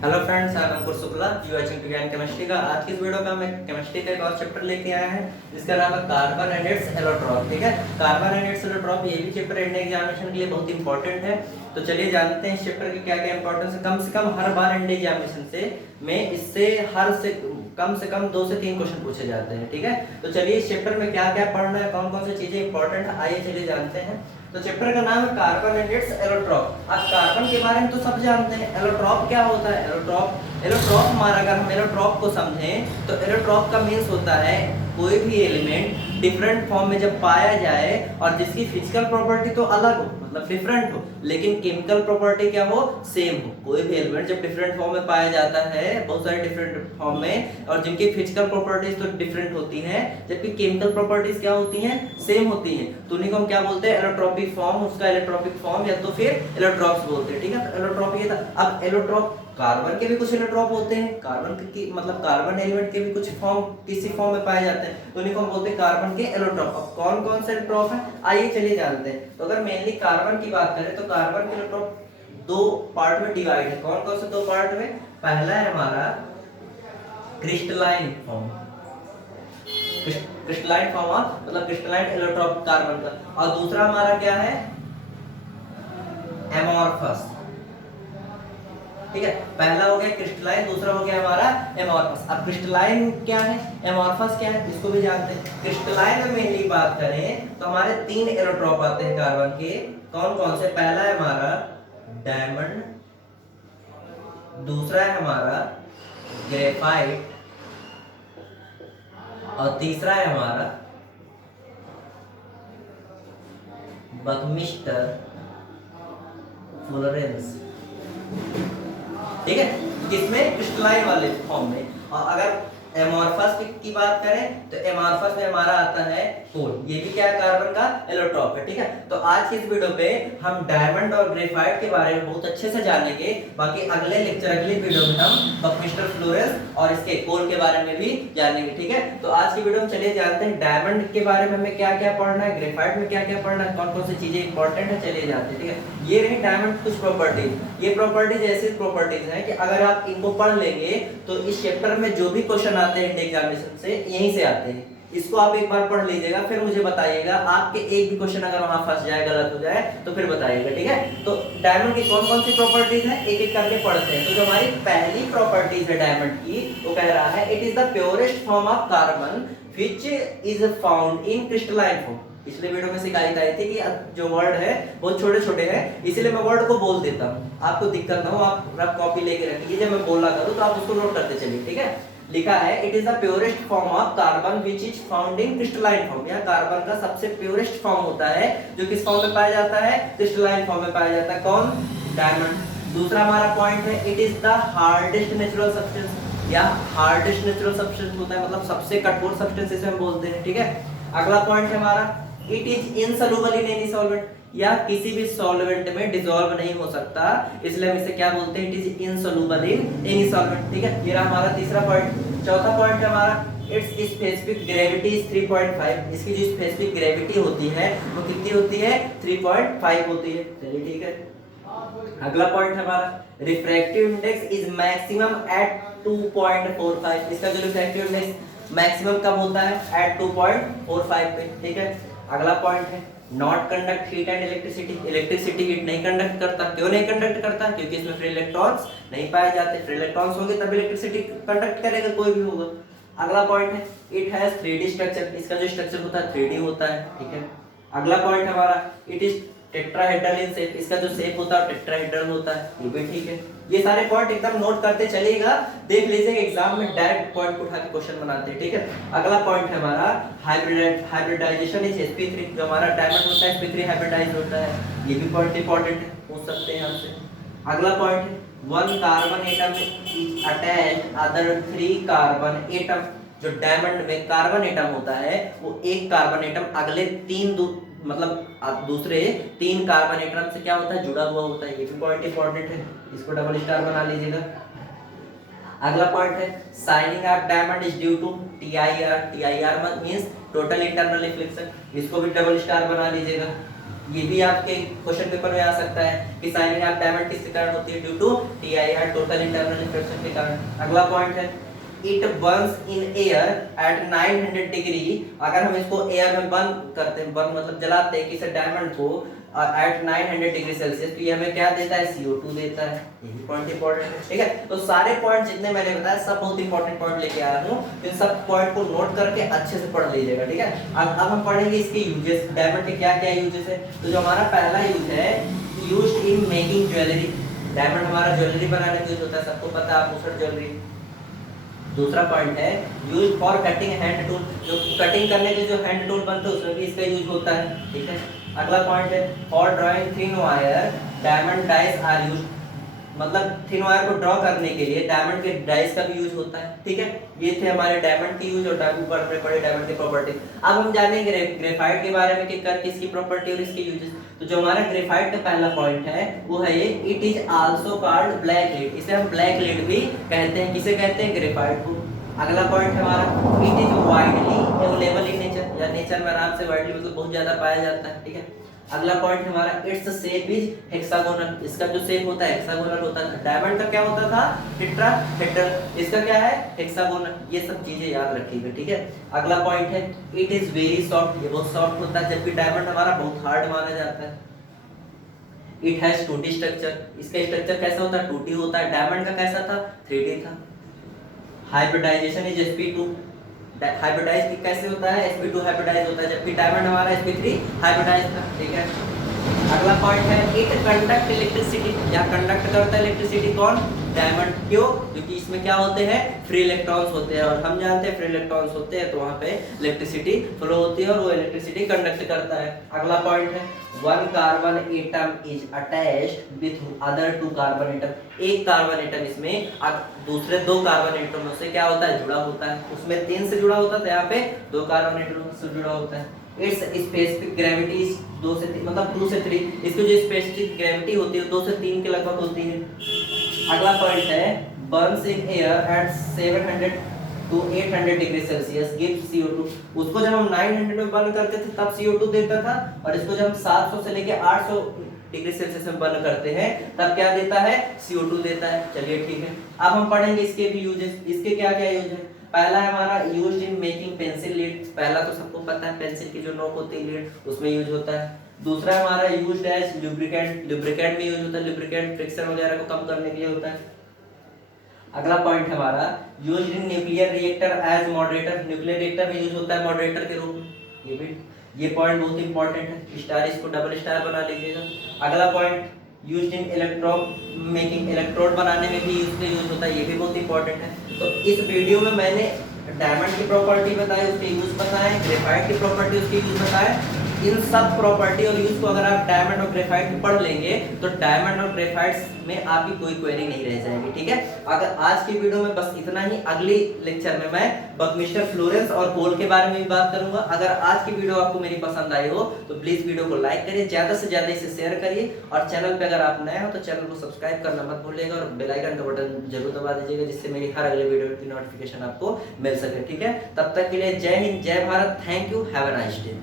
Hello friends, I am Ankur Shukla, you watching विज्ञान chemistry का। आज की इस वीडियो का मैं केमिस्ट्री का एक और चैप्टर लेके आया है जिसका नाम है कार्बन एंड इट्स एलोट्रॉप। ठीक है, कार्बन एंड इट्स एलोट्रॉप ये भी चैप्टर इंडियन एग्जामिनेशन के लिए बहुत इंपॉर्टेंट है। तो चलिए जानते हैं इस चैप्टर की क्या क्या इंपॉर्टेंस है। कम से कम हर बार इंडियन एग्जामिनेशन में इससे कम से कम 2 से 3 क्वेश्चन पूछे जाते हैं। ठीक है, तो चलिए इस चैप्टर में क्या क्या पढ़ना है, कौन कौन सी चीजें इंपॉर्टेंट है, आइए चलिए जानते हैं। तो चैप्टर का नाम है कार्बन एंड इट्स एलोट्रॉप। आज कार्बन के बारे में तो सब जानते हैं, एलोट्रॉप क्या होता है। एलोट्रॉप हमारा, अगर हम एलोट्रॉप को समझें तो एलोट्रॉप का मीन्स होता है कोई भी एलिमेंट डिफरेंट फॉर्म में जब पाया जाए और जिसकी फिजिकल प्रॉपर्टी तो अलग हो, मतलब डिफरेंट हो, लेकिन केमिकल प्रॉपर्टी क्या हो, सेम हो। कोई भी एलिमेंट जब डिफरेंट फॉर्म में पाया जाता है, बहुत सारे डिफरेंट फॉर्म में, और जिनकी फिजिकल प्रॉपर्टीज तो डिफरेंट होती हैं जबकि केमिकल प्रॉपर्टीज क्या होती हैं, सेम होती हैं, तो उन्हीं को हम क्या बोलते हैं, एलोट्रॉपिक फॉर्म। उसका एलोट्रॉपिक फॉर्म या तो फिर एलोट्रॉप्स बोलते हैं। ठीक है, तो एलोट्रॉप ये था। अब एलोट्रॉप, कार्बन के भी कुछ एलोट्रॉप होते हैं, कार्बन की मतलब कार्बन एलिमेंट के भी कुछ फॉर्म किसी फॉर्म में पाए जाते हैं, तो उन्हीं को हम बोलते हैं कार्बन के एलोट्रॉप। अब कौन कौन से एलोट्रॉप है, आइए चलिए जानते हैं। तो अगर मेनली कार्बन की बात करें तो कार्बन के एलोट्रॉप 2 पार्ट में डिवाइड है। कौन कौन से 2 पार्ट में, पहला है हमारा क्रिस्टलाइन फॉर्म, क्रिस्टलाइन फॉर्म मतलब क्रिस्टलाइन एलोट्रॉप कार्बन का, और दूसरा हमारा क्या है, एमॉर्फस। ठीक है, पहला हो गया क्रिस्टलाइन, दूसरा हो गया हमारा एमॉर्फस। अब क्रिस्टलाइन क्या है, एमॉर्फस क्या है, इसको भी जानते हैं। क्रिस्टलाइन में मेनली बात करें तो हमारे 3 एलोट्रॉप आते हैं कार्बन के। कौन कौन से, पहला है हमारा डायमंड, दूसरा है हमारा ग्रेफाइट, और तीसरा है हमारा बकमिस्टर फ्लोरेंस। ठीक है, किसमें, क्रिस्टलाइन वाले फॉर्म में। और अगर एमॉर्फस की बात करें तो एमॉर्फस में हमारा आता है कोल, ये भी क्या है, कार्बन का एलोट्रॉप है। ठीक है, तो आज की इस वीडियो पे हम डायमंड और ग्रेफाइट के बारे में बहुत अच्छे से जानेंगे। बाकी अगले लेक्चर, अगली वीडियो में हम बकमिस्टर फ्लोरेंस और इसके कोल के बारे में भी जानेंगे। ठीक है, तो आज की वीडियो में चलिए जानते हैं डायमंड के बारे में हमें क्या क्या पढ़ना है, ग्रेफाइट में क्या क्या पढ़ना है, कौन कौन सी चीजें इंपॉर्टेंट है, चलिए जानते हैं। ठीक है, ये रही डायमंड कुछ प्रॉपर्टीज। ये प्रॉपर्टीज ऐसी प्रॉपर्टीज हैं कि अगर आप इनको पढ़ लेंगे तो इस चैप्टर में जो भी क्वेश्चन आते हैं इंडियन एग्जामिनेशन से, यहीं से आते हैं। इसको आप एक बार पढ़ लीजिएगा, फिर मुझे बताइएगा। आपके एक भी क्वेश्चन अगर वहां फंस जाए, गलत हो जाए, तो फिर बताइएगा। ठीक है, तो डायमंड की कौन कौन सी प्रॉपर्टीज है, एक एक करके पढ़ते हैं। तो जो हमारी पहली प्रॉपर्टीज है डायमंड की, वो कह रहा है it is the purest form of carbon which is found in crystalline form. पिछले वीडियो में शिकायत आई थी कि जो वर्ड है बहुत छोटे छोटे हैं, इसलिए मैं वर्ड को बोल देता हूँ, आपको दिक्कत ना हो, आप रफ कॉपी लेके रखिए, जब मैं बोला करूँ तो आप उसको नोट करते चलिए। ठीक है, लिखा है it is the purest form of carbon which is found in crystalline form. यह कार्बन का सबसे प्योरेस्ट फॉर्म होता है जो किस फॉर्म में पाया जाता है, क्रिस्टलाइन फॉर्म में पाया जाता है। कौन, डायमंड। दूसरा हमारा पॉइंट है it is the hardest natural substance, या हार्डेस्ट नेचुरल सब्सटेंस होता है, मतलब सबसे कठोर सब्सटेंस इसे हम बोलते हैं। ठीक है, अगला पॉइंट है हमारा it is insoluble in any solvent, या किसी भी सॉल्वेंट में डिसॉल्व नहीं हो सकता, इसलिए हम इसे क्या बोलते हैं, it is insoluble in any solvent. ठीक है, ये रहा हमारा तीसरा पॉइंट। चौथा पॉइंट है हमारा इट्स स्पेसिफिक ग्रेविटी इज 3.5। इसकी जो स्पेसिफिक ग्रेविटी होती है वो कितनी होती है, 3.5 होती है। चलिए ठीक है, अगला पॉइंट है हमारा refractive index is maximum at 2.45। इसका जो रिफ्रैक्टिव इंडेक्स मैक्सिमम कब होता है, एट 2.45 पे। ठीक है, अगला पॉइंट है not conduct heat and electricity. Electricity heat नहीं कंडक्ट करता। क्यों नहीं कंडक्ट करता, क्योंकि इसमें फ्री इलेक्ट्रॉन्स नहीं पाए जाते। फ्री इलेक्ट्रॉन्स होंगे तब इलेक्ट्रिसिटी कंडक्ट करेगा, कोई भी होगा। अगला पॉइंट है इट हैज 3D स्ट्रक्चर। इसका जो स्ट्रक्चर होता है 3D होता है। ठीक है, अगला पॉइंट हमारा it is tetrahedral in shape. इसका जो शेप होता है टेट्राहेड्रल होता है, ये भी ठीक है। ये सारे पॉइंट एकदम नोट करते चलिएगा, देख लीजिएगा एग्जाम में डायरेक्ट पॉइंट उठा के क्वेश्चन बनाते हैं। ठीक है, अगला पॉइंट है हमारा हाइब्रिडाइजेशन इज sp3। जो हमारा डायमंड होता है sp3 हाइब्रिडाइज होता है, ये भी पॉइंट इंपॉर्टेंट है, पूछ सकते हैं आपसे। अगला पॉइंट है one carbon atom is attached other 3 carbon atom. जो डायमंड में कार्बन एटम होता है वो एक कार्बन एटम अगले 3 मतलब दूसरे 3 कार्बन एटम से क्या होता है, जुड़ा हुआ होता है। ये भी पॉइंट इंपॉर्टेंट है, इसको डबल स्टार बना लीजिएगा। अगला पॉइंट है shining of diamond is due to TIR। TIR means total internal reflection, इसको भी डबल स्टार बना लीजिएगा। ये भी आपके क्वेश्चन पेपर में आ सकता है कि शाइनिंग ऑफ डायमंड किसके कारण होती है, due to TIR, total internal reflection के कारण। अगला पॉइंट है it burns in air at 900 degree. अगर हम इसको एयर में बर्न करते हैं, बर्न मतलब जलाते हैं किसी डायमंड को एट 900 डिग्री सेल्सियस, तो ये हमें क्या देता है, CO2 देता है। ये भी पॉइंट इंपॉर्टेंट है, ठीक है। तो सारे पॉइंट जितने मैंने बताया सब बहुत इंपॉर्टेंट पॉइंट लेके आया हूँ, इन सब पॉइंट को नोट करके अच्छे से पढ़ लीजिएगा, ठीक है। अब हम पढ़ेंगे इसके यूजेस, डायमंड के क्या क्या यूजेस है। तो जो हमारा पहला यूज है, used in making jewellery. Diamond हमारा ज्वेलरी बनाने में यूज होता है, सबको पता है, आभूषण ज्वेलरी। दूसरा पॉइंट है use for cutting hand tool, जो कटिंग करने के जो हैंड टूल बनते हैं उसमें भी इसका यूज होता है, ठीक है। अगला पॉइंट है for drawing thin wire diamond dies are use, मतलब थिन वायर को ड्रॉ करने के लिए डायमंड के डाइस का भी यूज होता है, ठीक है। ये थे हमारे डायमंड के यूज और पड़े डायमंड की प्रॉपर्टी। अब हम जानेंगे ग्रेफाइट के बारे में कि किसकी प्रॉपर्टी और इसके यूजेस। तो जो हमारा ग्रेफाइट का पहला पॉइंट है वो है ये, it is also called black lead. इसे हम ब्लैक लीड भी कहते हैं, किसे कहते हैं, ग्रेफाइट को। अगला पॉइंट है हमारा it is widely available in nature, या नेचर में आराम से वाइडली मतलब बहुत ज्यादा पाया जाता है, ठीक है। अगला पॉइंट हमारा इट्स शेप इज हेक्सागोनल, इसका जो शेप होता है हेक्सागोनल होता है। डायमंड का क्या होता था, टेट्राहेड्रल, इसका क्या है, हेक्सागोनल। ये सब चीजें याद रखिएगा, ठीक है। अगला पॉइंट है इट इज वेरी सॉफ्ट, ये बहुत सॉफ्ट होता है, जबकि डायमंड हमारा बहुत हार्ड माना जाता है। इट हैज 2D स्ट्रक्चर, इसका स्ट्रक्चर कैसा होता है, 2D होता है। डायमंड का कैसा था, 3D था। हाइब्रिडाइजेशन इज sp2, हाइब्रिडाइज कैसे होता है, sp2 हाइब्रिडाइज होता है, जबकि डायमंड हमारा sp3 हाइब्रिडाइज था, ठीक है। अगला पॉइंट है इट कंडक्ट इलेक्ट्रिसिटी, या कंडक्ट करता है इलेक्ट्रिसिटी कौन, डायमंड। क्यों, क्योंकि इसमें क्या होते हैं, फ्री इलेक्ट्रॉन्स होते हैं, और हम जानते हैं फ्री इलेक्ट्रॉन्स होते हैं तो वहां पे इलेक्ट्रिसिटी फ्लो होती है और वो इलेक्ट्रिसिटी कंडक्ट करता है। अगला पॉइंट है one carbon atom is attached with other 2 carbon atom. एक कार्बन एटम इसमें दूसरे 2 कार्बन एटमों से क्या होता है, जुड़ा होता है। उसमें 3 से जुड़ा होता था, यहाँ पे 2 कार्बन एटमों से जुड़ा होता है। इट्स स्पेसिफिक ग्रेविटी 2 से 3, मतलब 2 से 3, इसकी जो स्पेसिफिक ग्रेविटी होती है 2 से 3 के लगभग होती है। अगला पॉइंट है Burns in air eight 700 to 800 degree Celsius gives CO2। उसको जब हम 900 में बर्न करते थे तब CO2 देता था, और इसको जब हम 700 से लेके 800 डिग्री सेल्सियस में बर्न करते हैं तब क्या देता है, CO2 देता है। चलिए ठीक है, अब हम पढ़ेंगे इसके भी यूजेस। इसके क्या क्या यूज है। पहला है हमारा used in making pencil lead, पहला तो सबको पता है पेंसिल की जो नोक होती है लीड उसमें यूज होता है। दूसरा हमारा यूज्ड एज लुब्रिकेंट, लुब्रिकेंट में यूज होता है, लुब्रिकेंट फ्रिक्शन वगैरह को कम करने के लिए होता है। अगला पॉइंट है हमारा used in nuclear reactor as moderator, nuclear reactor में यूज होता है मॉडरेटर के रूप में। ये पॉइंट बहुत इंपॉर्टेंट है, स्टार इसको डबल स्टार बना लीजिएगा। अगला point used in electrode making, electrode बनाने में भी इसका यूज होता है, ये भी बहुत इंपॉर्टेंट है। तो इस वीडियो में मैंने डायमंड की प्रॉपर्टी बताई, उसके यूज बताए, ग्रेफाइट की प्रॉपर्टी उसके यूज बताए। इन सब प्रॉपर्टी और यूज को अगर आप डायमंड और ग्रेफाइट में पढ़ लेंगे तो डायमंड और ग्रेफाइट में आपकी कोई क्वेरी नहीं रह जाएगी, ठीक है। अगर आज की वीडियो में बस इतना ही, अगली लेक्चर में मैं बकमिस्टर फ्लोरेंस और कोल के बारे में भी बात करूंगा। अगर आज की वीडियो आपको मेरी पसंद आई हो तो प्लीज वीडियो को लाइक करिए, ज्यादा से ज्यादा इसे शेयर करिए, और चैनल पे अगर आप नए हो तो चैनल को सब्सक्राइब करना मत भूलिएगा, और बेल आइकन का बटन जरूर दबा दीजिएगा जिससे मेरी हर अगले वीडियो की नोटिफिकेशन आपको मिल सके, ठीक है। तब तक के लिए जय हिंद, जय Bharat, thank you, have a nice day.